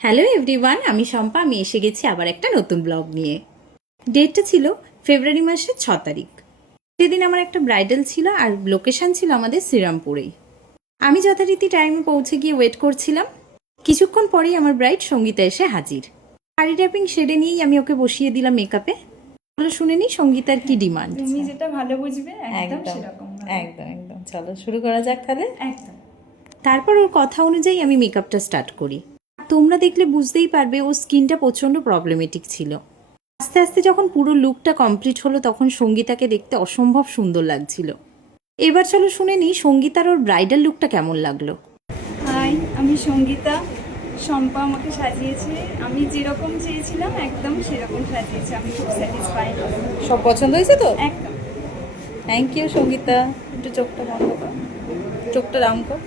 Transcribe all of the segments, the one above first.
Hello everyone, আমি শম্পা। আমি এসে গেছি আবার একটা নতুন ব্লগ নিয়ে। ডেটটা ছিল ফেব্রুয়ারি মাসের 6 তারিখ। সেদিন আমার একটা ব্রাইডাল ছিল আর লোকেশন ছিল আমাদের শ্রীরামপুরেই। আমি যথারীতি টাইমে পৌঁছে গিয়ে ওয়েট করছিলাম। কিছুক্ষণ পরেই আমার ব্রাইড সঙ্গীতা এসে হাজির। শাড়ি ট্যাপিং সেরে নিয়েই আমি ওকে বসিয়ে দিলাম মেকআপে। বলো শুনে নিই সঙ্গীতার কি ডিমান্ড। তুমি যেটা ভালো বুঝবে একদম একদম সেরকম একদম একদম চলো শুরু করা যাক তাহলে। একদম। তারপর ওর কথা অনুযায়ী আমি মেকআপটা স্টার্ট করি। তোমরা দেখলে বুঝতেই পারবে ওর স্কিনটা প্রচণ্ড প্রবলেমেটিক ছিল। আস্তে আস্তে যখন পুরো লুকটা কমপ্লিট হলো তখন সঙ্গীতাকে দেখতে অসম্ভব সুন্দর লাগছিল। এবার চলো শুনে নিই সঙ্গীতার ওর ব্রাইডাল লুকটা কেমন লাগলো। হাই, আমি সঙ্গীতা। শম্পা আমাকে সাজিয়েছে, আমি যেরকম চেয়েছিলাম একদম সেরকম সাজিয়েছে। আমি খুব স্যাটিসফাইড। সব পছন্দ হয়েছে তো? একদম। Thank you Sangeeta. একটু চোখটা বন্ধ কর, চোখটা রাউন্ড কর।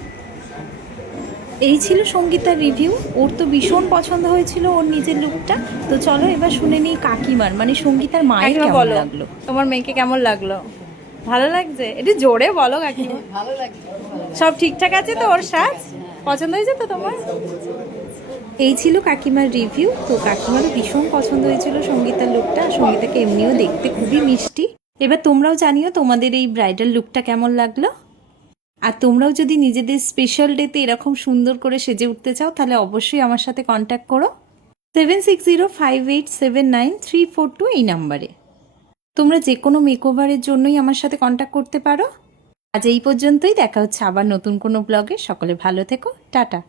এই ছিল সঙ্গীতার রিভিউ। ওর তো ভীষণ পছন্দ হয়েছিল ওর নিজের লুকটা। তো চলো এবার শুনে নিই কাকিমার মানে সঙ্গীতার মায়ের কেমন লাগলো। তোমার মেয়েকে কেমন লাগলো? ভালো লাগছে? একটু জোরে বলো কাকিমা। ভালো লাগছে। সব ঠিকঠাক আছে তো? ওর সাজ পছন্দ হয়েছে তো তোমার? এই ছিল কাকিমার রিভিউ। তো কাকিমারও ভীষণ পছন্দ হয়েছিল সঙ্গীতার লুকটা। সঙ্গীতাকে এমনিও দেখতে খুবই মিষ্টি। এবার তোমরাও জানিও তোমাদের এই ব্রাইডাল লুকটা কেমন লাগলো। আর তোমরাও যদি নিজেদের স্পেশাল ডেতে এরকম সুন্দর করে সেজে উঠতে চাও তাহলে অবশ্যই আমার সাথে কন্ট্যাক্ট করো 7605879342 এই নাম্বারে। তোমরা যে কোনো মেকওভারের জন্যই আমার সাথে কন্ট্যাক্ট করতে পারো। আজ এই পর্যন্তই, দেখা হচ্ছে আবার নতুন কোনো ব্লগে। সকলে ভালো থেকো, টাটা।